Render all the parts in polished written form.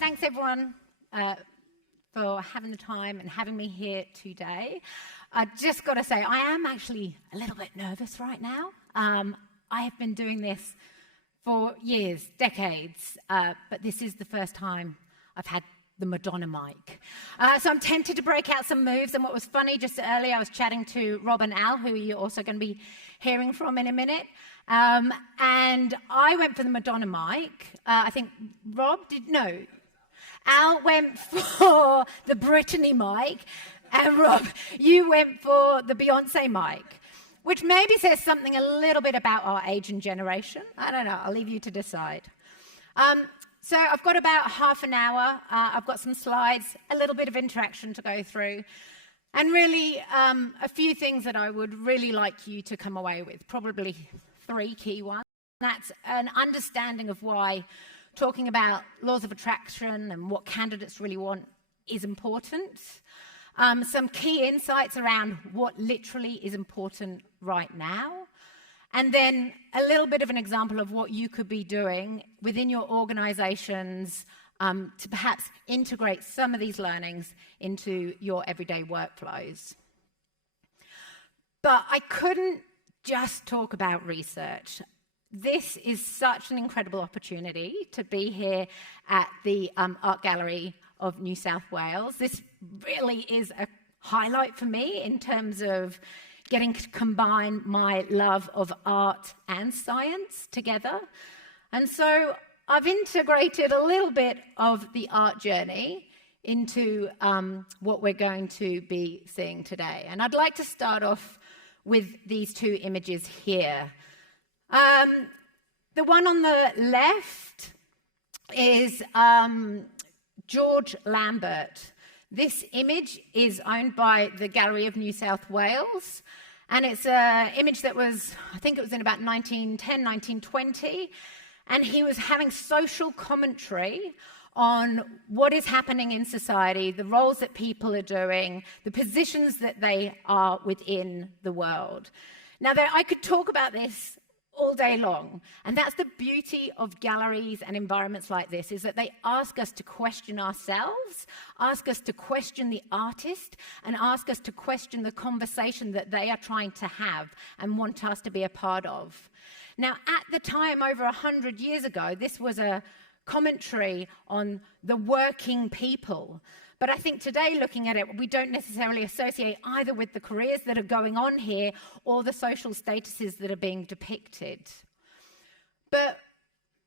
Thanks everyone for having the time and having me here today. I just got to say, I am actually a little bit nervous right now. I have been doing this for years, decades, but this is the first time I've had the Madonna mic. So I'm tempted to break out some moves, and what was funny, just earlier I was chatting to Rob and Al, who you're also going to be hearing from in a minute, and I went for the Madonna mic. I think Rob Al went for the Brittany mic, and Rob, you went for the Beyonce mic, which maybe says something a little bit about our age and generation. I don't know, I'll leave you to decide. So I've got about half an hour. I've got some slides, a little bit of interaction to go through, and really a few things that I would really like you to come away with, probably 3 key ones. That's an understanding of why talking about laws of attraction and what candidates really want is important. Some key insights around what literally is important right now. And then a little bit of an example of what you could be doing within your organizations to perhaps integrate some of these learnings into your everyday workflows. But I couldn't just talk about research. This is such an incredible opportunity to be here at the Art Gallery of New South Wales. This really is a highlight for me in terms of getting to combine my love of art and science together. And so I've integrated a little bit of the art journey into what we're going to be seeing today. And I'd like to start off with these 2 images here. The one on the left is George Lambert. This image is owned by the Gallery of New South Wales, and it's an image that was, I think it was in about 1910, 1920, and he was having social commentary on what is happening in society, the roles that people are doing, the positions that they are within the world. Now, I could talk about this all day long, and that's the beauty of galleries and environments like this, is that they ask us to question ourselves, ask us to question the artist, and ask us to question the conversation that they are trying to have and want us to be a part of. Now, at the time, over 100 years ago, this was a commentary on the working people. But I think today, looking at it, we don't necessarily associate either with the careers that are going on here or the social statuses that are being depicted. But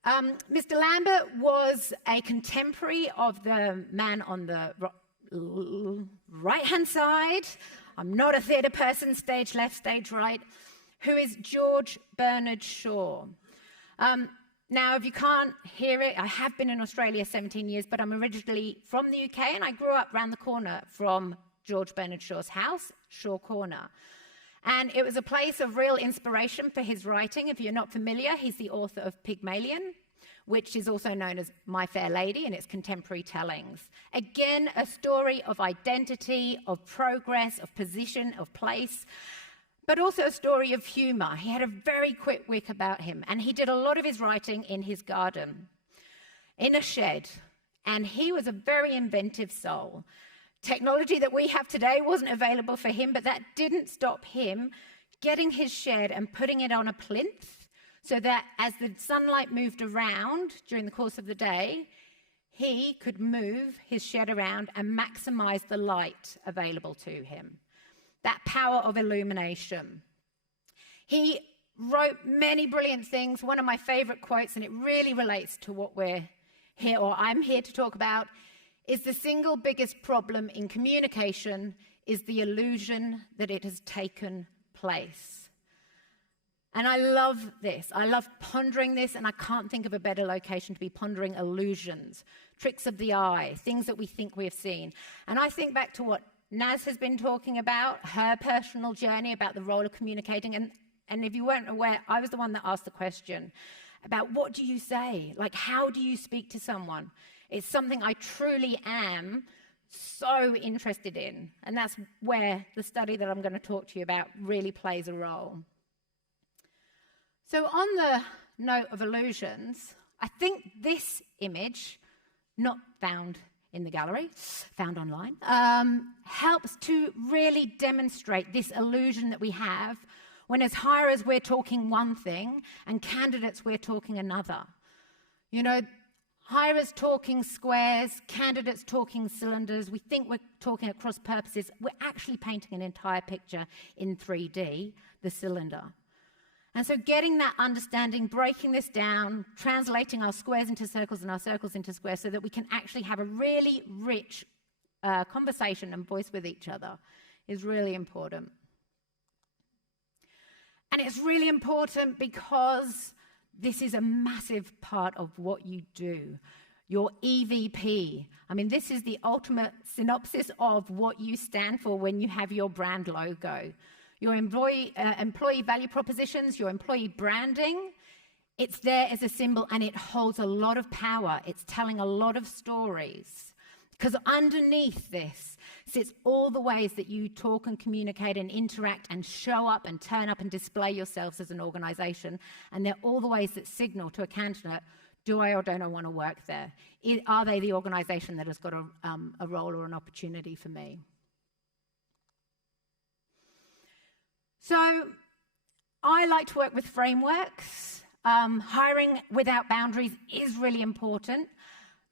Mr. Lambert was a contemporary of the man on the right-hand side. I'm not a theatre person, stage left, stage right, who is George Bernard Shaw. Now, if you can't hear it, I have been in Australia 17 years, but I'm originally from the UK, and I grew up round the corner from George Bernard Shaw's house, Shaw Corner. And it was a place of real inspiration for his writing. If you're not familiar, he's the author of Pygmalion, which is also known as My Fair Lady in its contemporary tellings. Again, a story of identity, of progress, of position, of place, but also a story of humour. He had a very quick wit about him, and he did a lot of his writing in his garden, in a shed, and he was a very inventive soul. Technology that we have today wasn't available for him, but that didn't stop him getting his shed and putting it on a plinth so that as the sunlight moved around during the course of the day, he could move his shed around and maximise the light available to him. That power of illumination. He wrote many brilliant things. One of my favourite quotes, and it really relates to what we're here, or I'm here to talk about, is the single biggest problem in communication is the illusion that it has taken place. And I love this. I love pondering this, and I can't think of a better location to be pondering illusions, tricks of the eye, things that we think we have seen. And I think back to what Naz has been talking about, her personal journey about the role of communicating. And if you weren't aware, I was the one that asked the question about what do you say? Like, how do you speak to someone? It's something I truly am so interested in. And that's where the study that I'm going to talk to you about really plays a role. So on the note of illusions, I think this image not found in the gallery, found online, helps to really demonstrate this illusion that we have when as hirers we're talking one thing and candidates we're talking another. You know, hirers talking squares, candidates talking cylinders. We think we're talking at cross purposes. We're actually painting an entire picture in 3D, the cylinder. And so getting that understanding, breaking this down, translating our squares into circles and our circles into squares so that we can actually have a really rich conversation and voice with each other is really important. And it's really important because this is a massive part of what you do. Your EVP. I mean, this is the ultimate synopsis of what you stand for when you have your brand logo. Your employee value propositions, your employee branding, it's there as a symbol and it holds a lot of power. It's telling a lot of stories. Because underneath this sits all the ways that you talk and communicate and interact and show up and turn up and display yourselves as an organization. And they're all the ways that signal to a candidate, do I or don't I want to work there? Are they the organization that has got a role or an opportunity for me? So I like to work with frameworks. Hiring without boundaries is really important,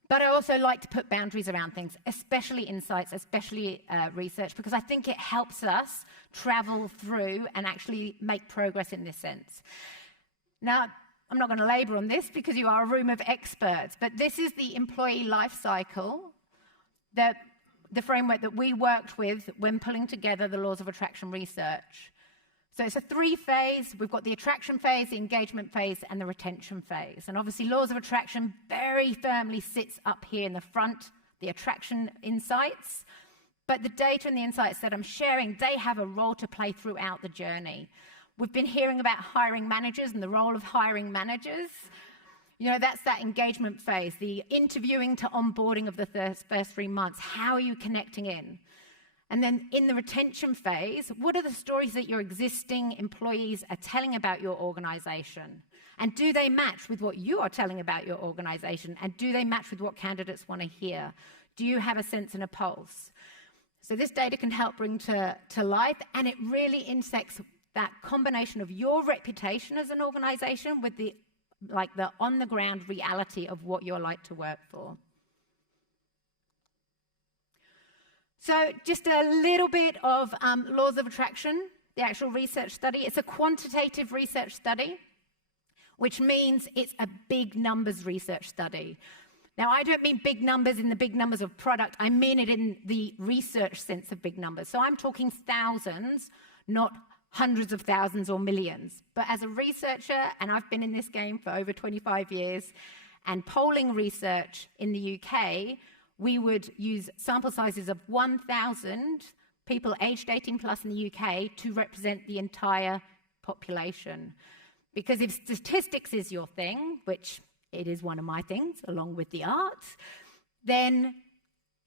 but I also like to put boundaries around things, especially insights, especially research, because I think it helps us travel through and actually make progress in this sense. Now, I'm not going to labor on this because you are a room of experts, but this is the employee life cycle, the framework that we worked with when pulling together the laws of attraction research. So it's a 3-phase. We've got the attraction phase, the engagement phase, and the retention phase. And obviously, laws of attraction very firmly sits up here in the front, the attraction insights. But the data and the insights that I'm sharing, they have a role to play throughout the journey. We've been hearing about hiring managers and the role of hiring managers. You know, that's that engagement phase, the interviewing to onboarding of the first 3 months. How are you connecting in? And then in the retention phase, what are the stories that your existing employees are telling about your organization? And do they match with what you are telling about your organization? And do they match with what candidates want to hear? Do you have a sense and a pulse? So this data can help bring to life, and it really intersects that combination of your reputation as an organization with the on-the-ground reality of what you're like to work for. So just a little bit of laws of attraction, the actual research study. It's a quantitative research study, which means it's a big numbers research study. Now, I don't mean big numbers in the big numbers of product. I mean it in the research sense of big numbers. So I'm talking thousands, not hundreds of thousands or millions. But as a researcher, and I've been in this game for over 25 years, and polling research in the UK, we would use sample sizes of 1,000 people aged 18 plus in the UK to represent the entire population. Because if statistics is your thing, which it is one of my things, along with the arts, then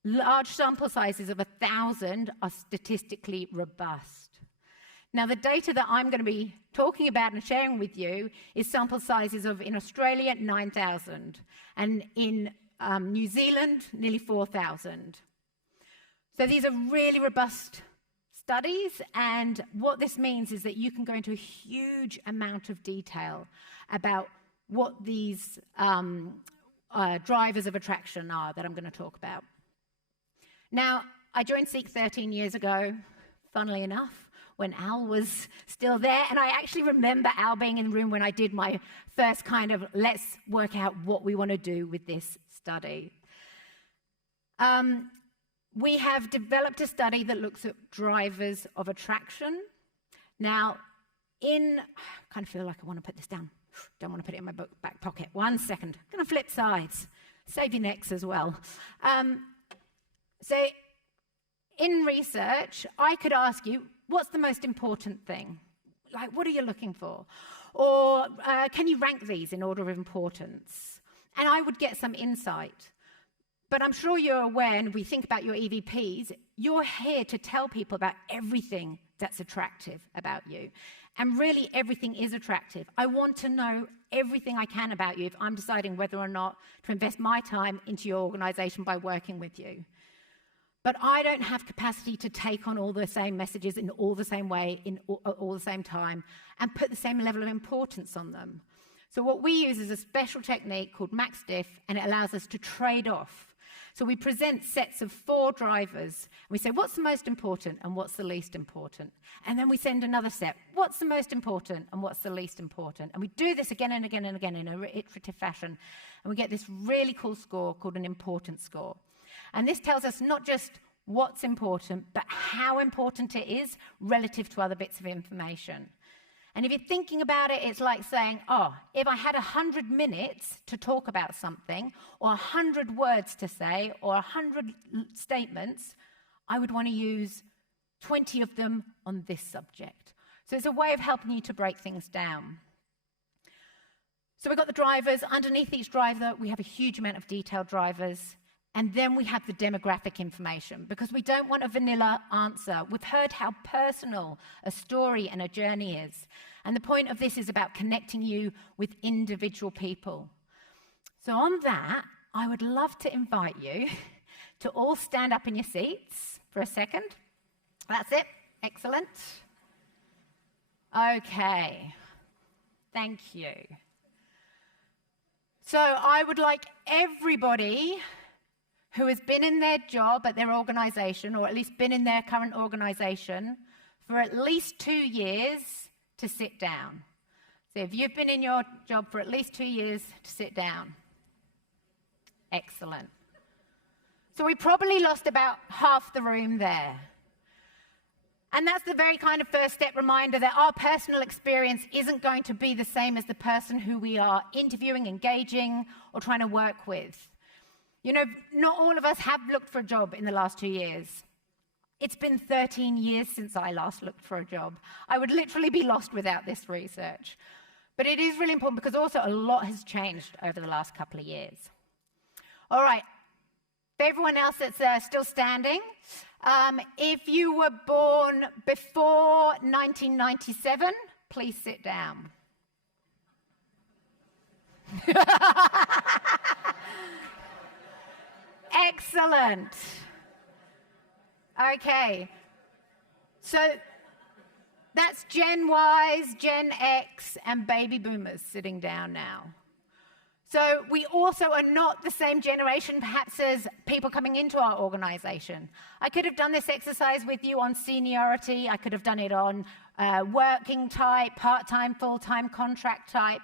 large sample sizes of 1,000 are statistically robust. Now, the data that I'm going to be talking about and sharing with you is sample sizes of, in Australia, 9,000, and in New Zealand, nearly 4,000. So these are really robust studies, and what this means is that you can go into a huge amount of detail about what these drivers of attraction are that I'm going to talk about. Now, I joined Seek 13 years ago, funnily enough, when Al was still there, and I actually remember Al being in the room when I did my first kind of, let's work out what we want to do with this study. We have developed a study that looks at drivers of attraction. Now, I kind of feel like I want to put this down. Don't want to put it in my back pocket. 1 second. I'm going to flip sides. Save your necks as well. So in research, I could ask you, what's the most important thing? Like, what are you looking for? Or can you rank these in order of importance? And I would get some insight. But I'm sure you're aware, and we think about your EVPs, you're here to tell people about everything that's attractive about you. And really, everything is attractive. I want to know everything I can about you if I'm deciding whether or not to invest my time into your organization by working with you. But I don't have capacity to take on all the same messages in all the same way, in all the same time, and put the same level of importance on them. So what we use is a special technique called max diff, and it allows us to trade off. So we present sets of 4 drivers. And we say, what's the most important and what's the least important? And then we send another set. What's the most important and what's the least important? And we do this again and again and again in an iterative fashion. And we get this really cool score called an importance score. And this tells us not just what's important, but how important it is relative to other bits of information. And if you're thinking about it, it's like saying, oh, if I had 100 minutes to talk about something, or 100 words to say, or 100 statements, I would want to use 20 of them on this subject. So it's a way of helping you to break things down. So we've got the drivers. Underneath each driver, we have a huge amount of detailed drivers. And then we have the demographic information, because we don't want a vanilla answer. We've heard how personal a story and a journey is. And the point of this is about connecting you with individual people. So on that, I would love to invite you to all stand up in your seats for a second. That's it. Excellent. Okay. Thank you. So I would like everybody who has been in their job at their organisation, or at least been in their current organisation, for at least 2 years to sit down. So if you've been in your job for at least 2 years, to sit down. Excellent. So we probably lost about half the room there. And that's the very kind of first step reminder that our personal experience isn't going to be the same as the person who we are interviewing, engaging, or trying to work with. You know, not all of us have looked for a job in the last 2 years. It's been 13 years since I last looked for a job. I would literally be lost without this research. But it is really important because also a lot has changed over the last couple of years. All right, for everyone else that's still standing, if you were born before 1997, please sit down. Excellent. Okay. So that's Gen Ys, Gen X, and baby boomers sitting down now. So we also are not the same generation, perhaps, as people coming into our organization. I could have done this exercise with you on seniority. I could have done it on working type, part-time, full-time, contract type.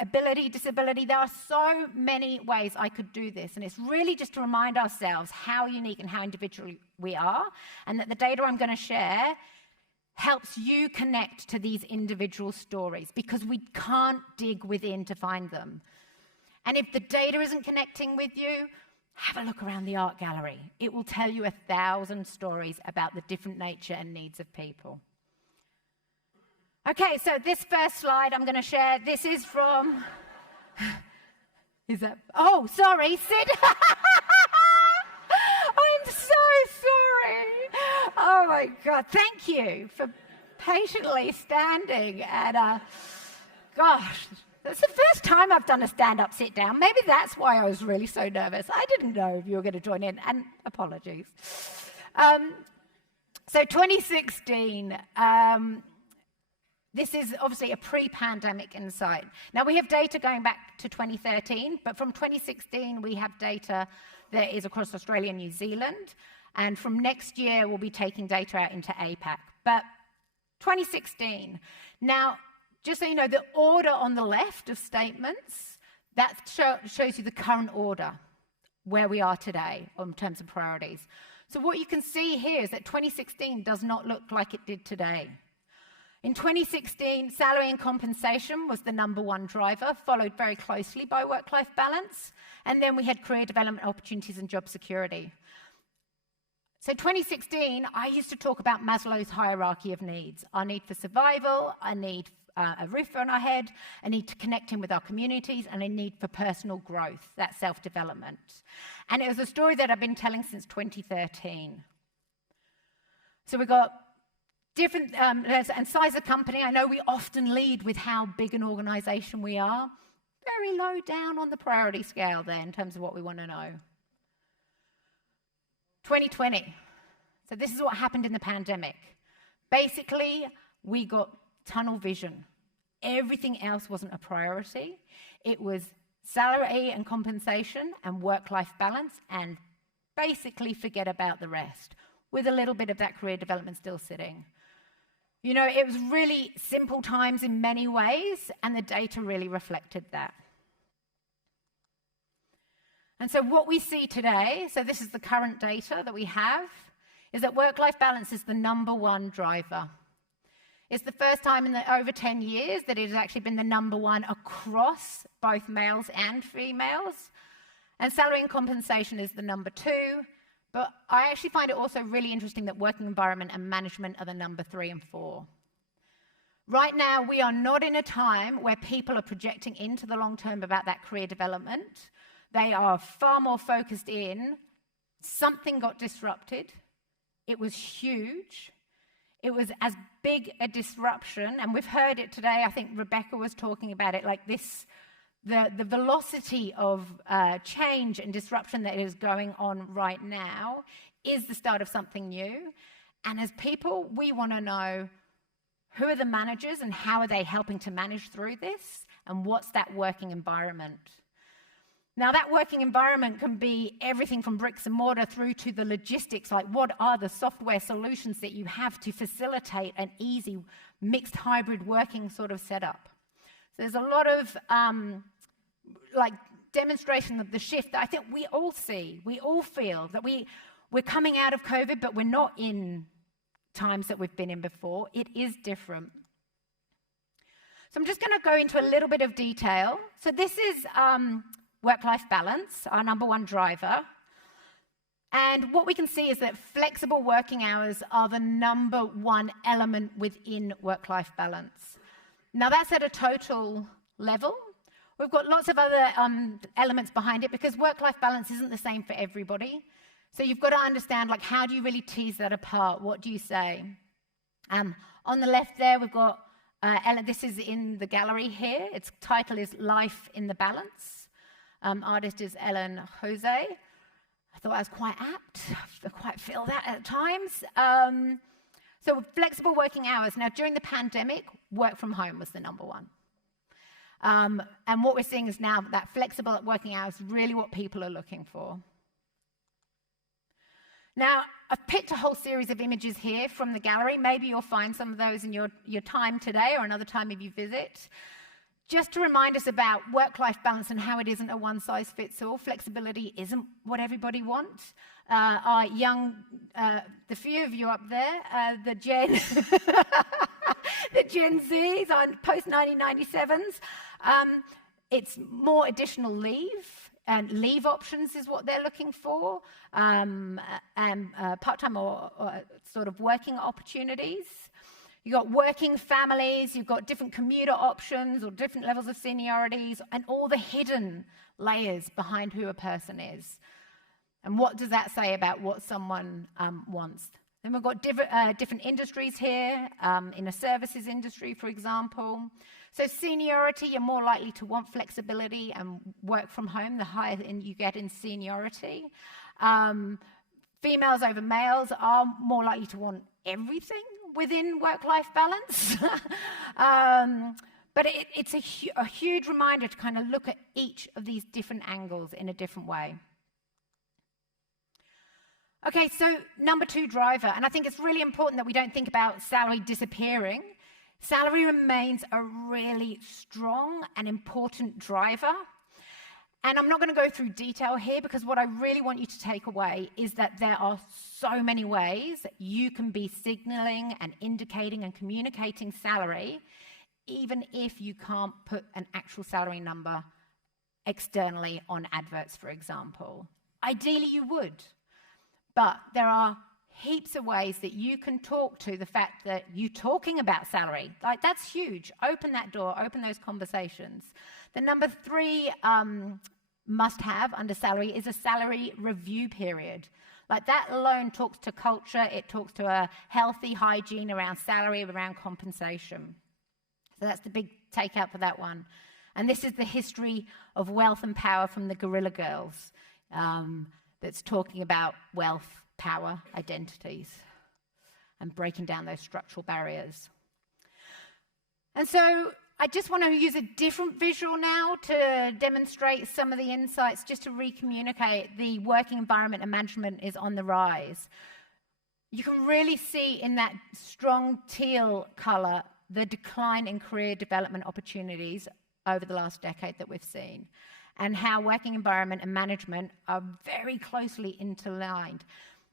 Ability, disability, there are so many ways I could do this, and it's really just to remind ourselves how unique and how individual we are, and that the data I'm going to share helps you connect to these individual stories, because we can't dig within to find them. And if the data isn't connecting with you, have a look around the art gallery. It will tell you 1,000 stories about the different nature and needs of people. Okay, so this first slide I'm going to share, this is from, oh, sorry, Sid. I'm so sorry. Oh my God, thank you for patiently standing. And gosh, that's the first time I've done a stand-up sit down. Maybe that's why I was really so nervous. I didn't know if you were going to join in, and apologies. So 2016, this is obviously a pre-pandemic insight. Now, we have data going back to 2013, but from 2016, we have data that is across Australia and New Zealand. And from next year, we'll be taking data out into APAC. But 2016. Now, just so you know, the order on the left of statements, that shows you the current order, where we are today in terms of priorities. So what you can see here is that 2016 does not look like it did today. In 2016, salary and compensation was the #1 driver, followed very closely by work-life balance. And then we had career development opportunities and job security. So 2016, I used to talk about Maslow's hierarchy of needs. Our need for survival, our need a roof on our head, a need to connect in with our communities, and a need for personal growth, that self-development. And it was a story that I've been telling since 2013. So we've got Different and size of company. I know we often lead with how big an organization we are. Very low down on the priority scale there in terms of what we want to know. 2020. So this is what happened in the pandemic. Basically, we got tunnel vision. Everything else wasn't a priority. It was salary and compensation and work-life balance, and basically forget about the rest, with a little bit of that career development still sitting. You know, it was really simple times in many ways, and the data really reflected that. And so what we see today, so this is the current data that we have, is that work-life balance is the #1 driver. It's the first time in over 10 years that it has actually been the #1 across both males and females. And salary and compensation is the #2. But I actually find it also really interesting that working environment and management are the #3 and 4. Right now, we are not in a time where people are projecting into the long term about that career development. They are far more focused in, something got disrupted. It was huge. It was as big a disruption, and we've heard it today. I think Rebecca was talking about it like this. The velocity of change and disruption that is going on right now is the start of something new. And as people, we want to know who are the managers and how are they helping to manage through this, and what's that working environment. Now, that working environment can be everything from bricks and mortar through to the logistics, like what are the software solutions that you have to facilitate an easy mixed hybrid working sort of setup. So there's a lot of demonstration of the shift that I think we all see. We all feel that we're coming out of COVID, but we're not in times that we've been in before. It is different. So I'm just going to go into a little bit of detail. So this is work-life balance, our #1 driver. And what we can see is that flexible working hours are the #1 element within work-life balance. Now that's at a total level. We've got lots of other elements behind it, because work-life balance isn't the same for everybody. So you've got to understand, like, how do you really tease that apart? What do you say? On the left there, we've got, this is in the gallery here. Its title is Life in the Balance. Artist is Ellen Jose. I thought I was quite apt. I quite feel that at times. So flexible working hours. Now, during the pandemic, work from home was the #1. And what we're seeing is now that flexible working hours is really what people are looking for. Now, I've picked a whole series of images here from the gallery. Maybe you'll find some of those in your time today or another time if you visit. Just to remind us about work-life balance and how it isn't a one-size-fits-all. Flexibility isn't what everybody wants. Our young, the few of you up there, the Gen Zs on post-1997s, it's more additional leave, and leave options is what they're looking for, and part-time or sort of working opportunities. You've got working families, you've got different commuter options or different levels of seniorities, and all the hidden layers behind who a person is. And what does that say about what someone wants? Then we've got different industries here, in a services industry, for example. So seniority, you're more likely to want flexibility and work from home, the higher you get in seniority. Females over males are more likely to want everything within work-life balance. But it's a huge reminder to kind of look at each of these different angles in a different way. Okay, so #2 driver, and I think it's really important that we don't think about salary disappearing. Salary remains a really strong and important driver. And I'm not going to go through detail here, because what I really want you to take away is that there are so many ways that you can be signaling and indicating and communicating salary, even if you can't put an actual salary number externally on adverts, for example. Ideally, you would. But there are heaps of ways that you can talk to the fact that you're talking about salary. Like, that's huge. Open that door, open those conversations. The #3 must-have under salary is a salary review period. Like that alone talks to culture, it talks to a healthy hygiene around salary, around compensation. So that's the big takeout for that one. And this is the history of wealth and power from the Guerrilla Girls, that's talking about wealth, power, identities, and breaking down those structural barriers. And so I just want to use a different visual now to demonstrate some of the insights, just to re-communicate the working environment and management is on the rise. You can really see in that strong teal colour the decline in career development opportunities over the last decade that we've seen, and how working environment and management are very closely interlined.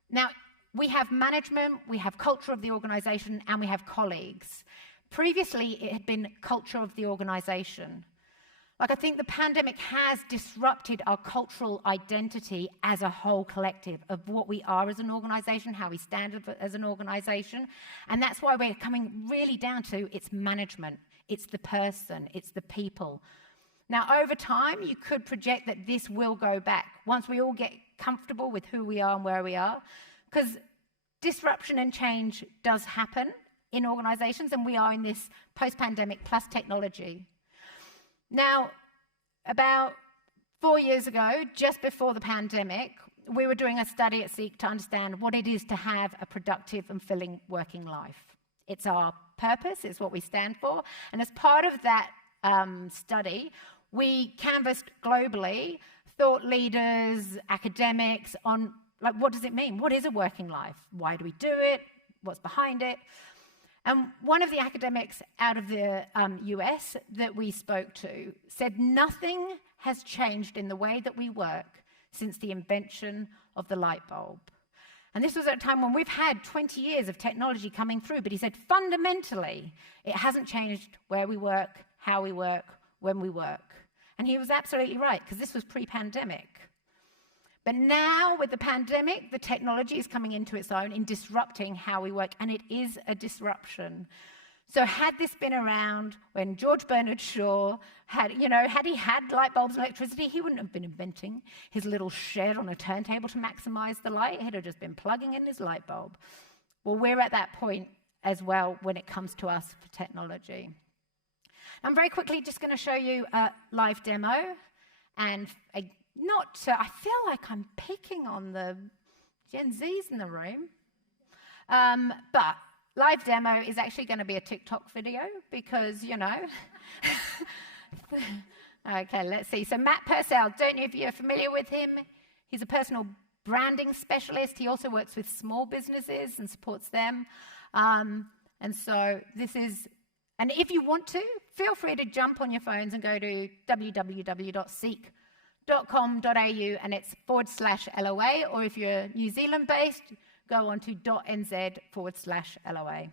Now, we have management, we have culture of the organisation, and we have colleagues. Previously, it had been culture of the organisation. Like, I think the pandemic has disrupted our cultural identity as a whole collective of what we are as an organisation, how we stand as an organisation, and that's why we're coming really down to it's management, it's the person, it's the people. Now, over time, you could project that this will go back once we all get comfortable with who we are and where we are, because disruption and change does happen in organisations, and we are in this post-pandemic plus technology. Now, about 4 years ago, just before the pandemic, we were doing a study at Seek to understand what it is to have a productive and fulfilling working life. It's our purpose, it's what we stand for, and as part of that study, we canvassed globally thought leaders, academics on, like, what does it mean? What is a working life? Why do we do it? What's behind it? And one of the academics out of the US that we spoke to said nothing has changed in the way that we work since the invention of the light bulb. And this was at a time when we've had 20 years of technology coming through, but he said fundamentally it hasn't changed where we work, how we work, when we work. And he was absolutely right, because this was pre-pandemic. But now, with the pandemic, the technology is coming into its own in disrupting how we work, and it is a disruption. So had this been around when George Bernard Shaw had he had light bulbs and electricity, he wouldn't have been inventing his little shed on a turntable to maximize the light. He'd have just been plugging in his light bulb. Well, we're at that point as well when it comes to us for technology. I'm very quickly just going to show you a live demo, and I feel like I'm picking on the Gen Zs in the room, but live demo is actually going to be a TikTok video because, Okay, let's see. So Matt Purcell, don't know if you're familiar with him. He's a personal branding specialist. He also works with small businesses and supports them. And so this is, and if you want to, feel free to jump on your phones and go to www.seek.com.au and it's /LOA, or if you're New Zealand based, go on to .nz/LOA.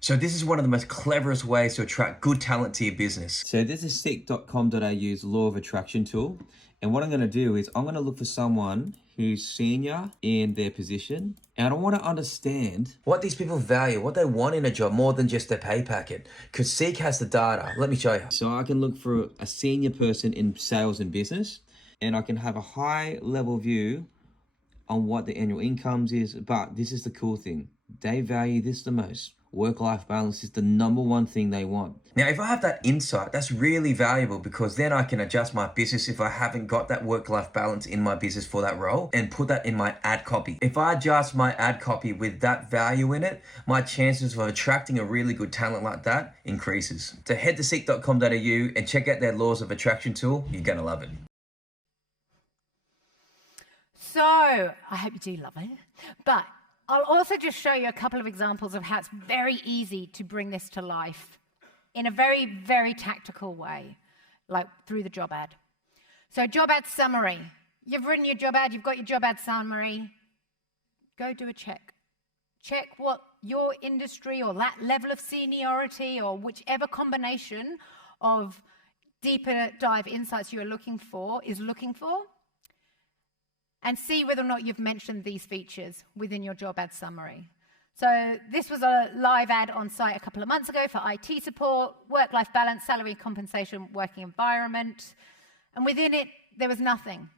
So this is one of the most cleverest ways to attract good talent to your business. So this is seek.com.au's law of attraction tool. And what I'm going to do is I'm going to look for someone who's senior in their position. And I want to understand what these people value, what they want in a job more than just their pay packet. Because Seek has the data. Let me show you. So I can look for a senior person in sales and business, and I can have a high level view on what the annual incomes is. But this is the cool thing. They value this the most. Work-life balance is the number one thing they want. Now, if I have that insight, that's really valuable because then I can adjust my business if I haven't got that work-life balance in my business for that role and put that in my ad copy. If I adjust my ad copy with that value in it, my chances of attracting a really good talent like that increases. So head to seek.com.au and check out their laws of attraction tool. You're going to love it. So, I hope you do love it. But I'll also just show you a couple of examples of how it's very easy to bring this to life in a very, very tactical way, like through the job ad. So job ad summary. You've written your job ad, you've got your job ad summary. Go do a check. Check what your industry or that level of seniority or whichever combination of deeper dive insights you're looking for is looking for. And see whether or not you've mentioned these features within your job ad summary. So this was a live ad on site a couple of months ago for IT support, work-life balance, salary compensation, working environment. And within it, there was nothing.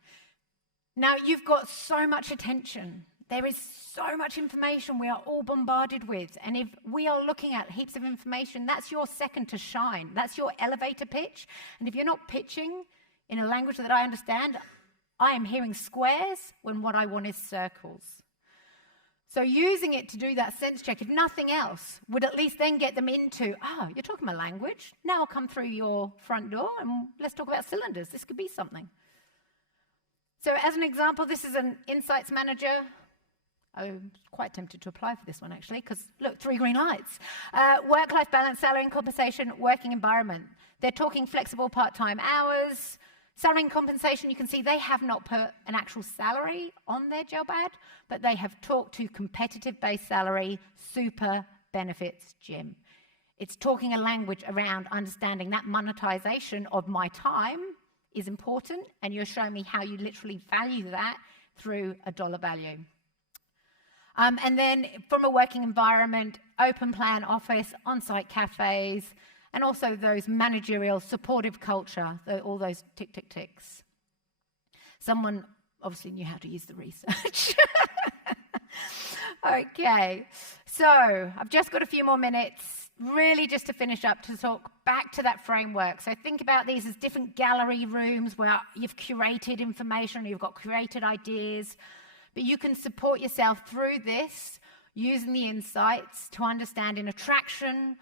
Now, you've got so much attention. There is so much information we are all bombarded with. And if we are looking at heaps of information, that's your second to shine. That's your elevator pitch. And if you're not pitching in a language that I understand, I am hearing squares when what I want is circles. So using it to do that sense check, if nothing else, would at least then get them into, you're talking my language. Now I'll come through your front door and let's talk about cylinders. This could be something. So as an example, this is an insights manager. I'm quite tempted to apply for this one, actually, because, look, 3 green lights. Work-life balance, salary and compensation, working environment. They're talking flexible part-time hours. Salary and compensation, you can see they have not put an actual salary on their job ad, but they have talked to competitive base salary, super benefits, gym. It's talking a language around understanding that monetization of my time is important, and you're showing me how you literally value that through a dollar value. And then from a working environment, open plan office, on-site cafes, and also those managerial supportive culture, all those ticks. Someone obviously knew how to use the research. Okay, so I've just got a few more minutes, really just to finish up, to talk back to that framework. So think about these as different gallery rooms where you've curated information, you've got curated ideas, but you can support yourself through this using the insights to understand in attraction,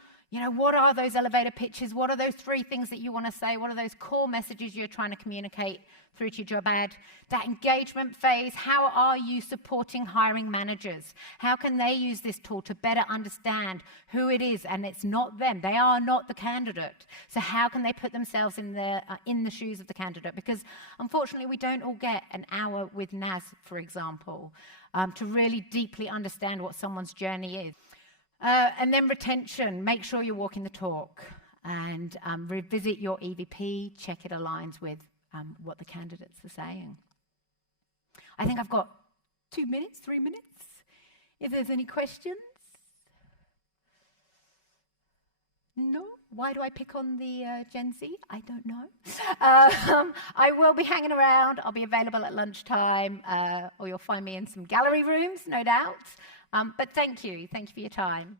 what are those elevator pitches? What are those 3 things that you want to say? What are those core messages you're trying to communicate through to your job ad? That engagement phase, how are you supporting hiring managers? How can they use this tool to better understand who it is? And it's not them. They are not the candidate. So how can they put themselves in the shoes of the candidate? Because unfortunately, we don't all get an hour with Naz, for example, to really deeply understand what someone's journey is. And then retention, make sure you're walking the talk and revisit your EVP, check it aligns with what the candidates are saying. I think I've got 2 minutes, 3 minutes, if there's any questions. No? Why do I pick on the Gen Z? I don't know. I will be hanging around. I'll be available at lunchtime, or you'll find me in some gallery rooms, no doubt. But thank you. Thank you for your time.